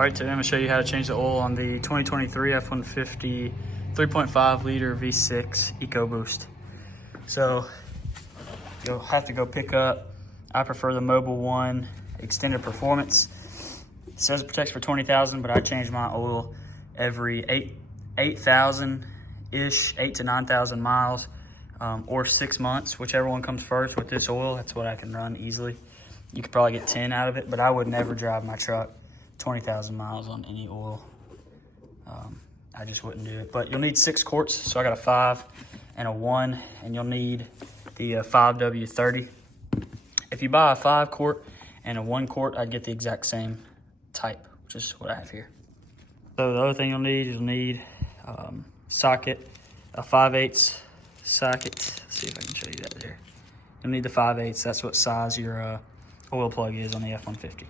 All right, today I'm gonna show you how to change the oil on the 2023 F-150 3.5 liter V6 EcoBoost. So you'll have to go pick up, I prefer the Mobile One Extended Performance. It says it protects for 20,000, but I change my oil every 8,000-ish, 8 to 9,000 miles, or 6 months, whichever one comes first with this oil. That's what I can run easily. You could probably get 10 out of it, but I would never drive my truck 20,000 miles on any oil. I just wouldn't do it. But you'll need 6 quarts. So I got a 5 and a 1, and you'll need the 5W30. If you buy a 5 quart and a 1 quart, I'd get the exact same type, which is what I have here. So the other thing you'll need socket, a 5/8 socket. Let's see if I can show you that there. You'll need the 5/8. That's what size your oil plug is on the F-150.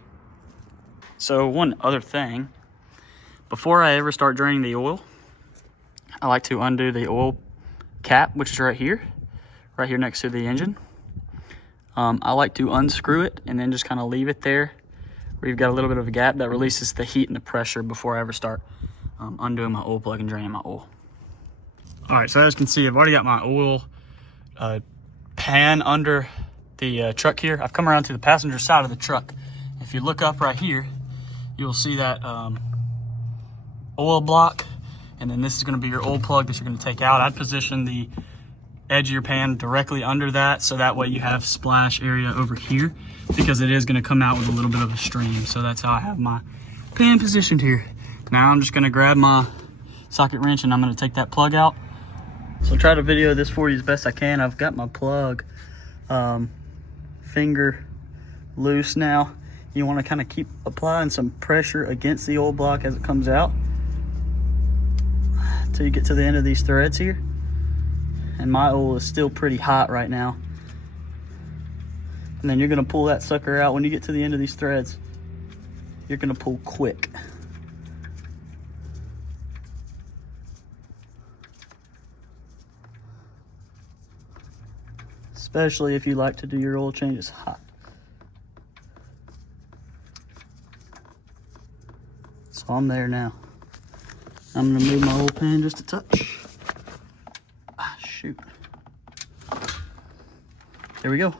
So one other thing, before I ever start draining the oil, I like to undo the oil cap, which is right here next to the engine. I like to unscrew it and then just kind of leave it there where you've got a little bit of a gap. That releases the heat and the pressure before I ever start undoing my oil plug and draining my oil. All right, so as you can see, I've already got my oil pan under the truck here. I've come around to the passenger side of the truck. If you look up right here, you'll see that oil block, and then this is going to be your oil plug that you're going to take out. I'd position the edge of your pan directly under that, so that way you have splash area over here, because it is going to come out with a little bit of a stream. So that's how I have my pan positioned here. Now I'm just going to grab my socket wrench and I'm going to take that plug out. So I'll try to video this for you as best I can. I've got my plug finger loose now. You want to kind of keep applying some pressure against the oil block as it comes out until you get to the end of these threads here. And my oil is still pretty hot right now. And then you're going to pull that sucker out. When you get to the end of these threads, you're going to pull quick. Especially if you like to do your oil changes hot. So I'm there now. I'm gonna move my oil pan just a touch. Shoot. There we go.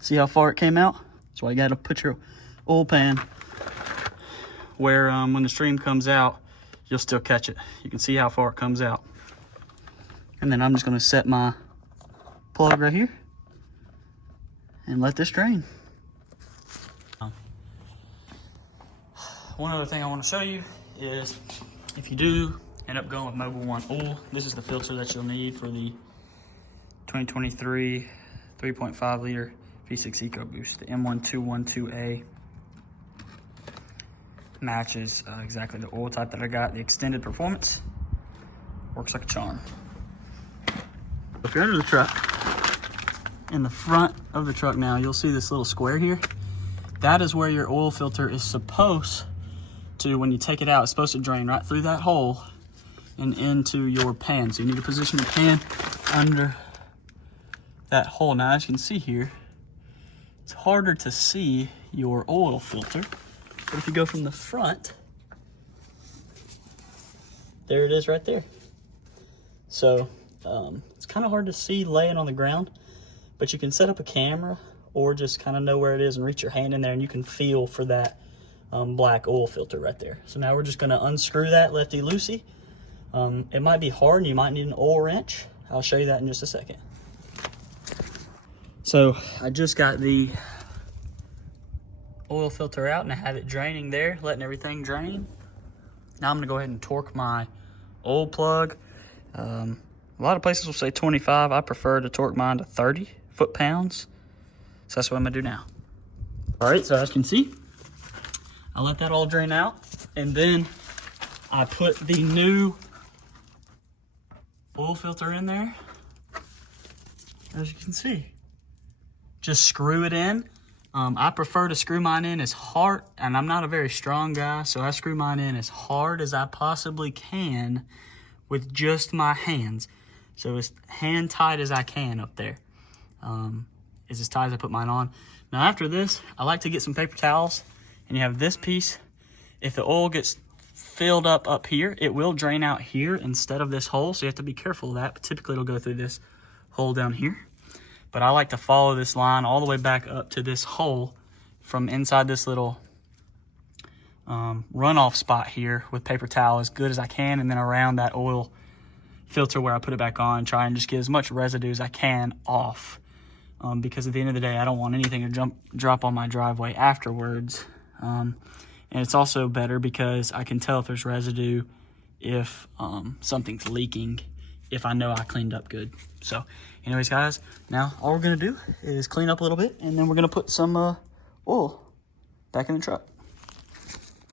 See how far it came out? That's why you gotta put your oil pan where when the stream comes out, you'll still catch it. You can see how far it comes out. And then I'm just gonna set my plug right here and let this drain. One other thing I want to show you is if you do end up going with Mobile One oil, this is the filter that you'll need for the 2023 3.5 liter V6 EcoBoost. The M1212A matches exactly the oil type that I got. The extended performance works like a charm. If you're under the truck, in the front of the truck now, you'll see this little square here. That is where your oil filter is supposed to, when you take it out, it's supposed to drain right through that hole and into your pan. So you need to position the pan under that hole. Now, as you can see here, it's harder to see your oil filter, but if you go from the front, there it is right there. So it's kind of hard to see laying on the ground, but you can set up a camera or just kind of know where it is and reach your hand in there and you can feel for that black oil filter right there. So now we're just going to unscrew that lefty-loosey. It might be hard and you might need an oil wrench. I'll show you that in just a second. So I just got the oil filter out and I have it draining there, letting everything drain. Now I'm going to go ahead and torque my oil plug. A lot of places will say 25. I prefer to torque mine to 30 foot-pounds. So that's what I'm going to do now. All right, so as you can see, I let that all drain out, and then I put the new oil filter in there. As you can see, just screw it in. I prefer to screw mine in as hard, and I'm not a very strong guy, so I screw mine in as hard as I possibly can with just my hands. So as hand tight as I can up there. Is as tight as I put mine on. Now after this, I like to get some paper towels, and you have this piece If the oil gets filled up here, it will drain out here instead of this hole, so you have to be careful of that. But typically it'll go through this hole down here. But I like to follow this line all the way back up to this hole from inside this little runoff spot here with paper towel as good as I can, and then around that oil filter where I put it back on, try and just get as much residue as I can off, because at the end of the day I don't want anything to drop on my driveway afterwards. And it's also better because I can tell if there's residue, if something's leaking, if I know I cleaned up good. So anyways, guys, now all we're gonna do is clean up a little bit, and then we're gonna put some oil back in the truck.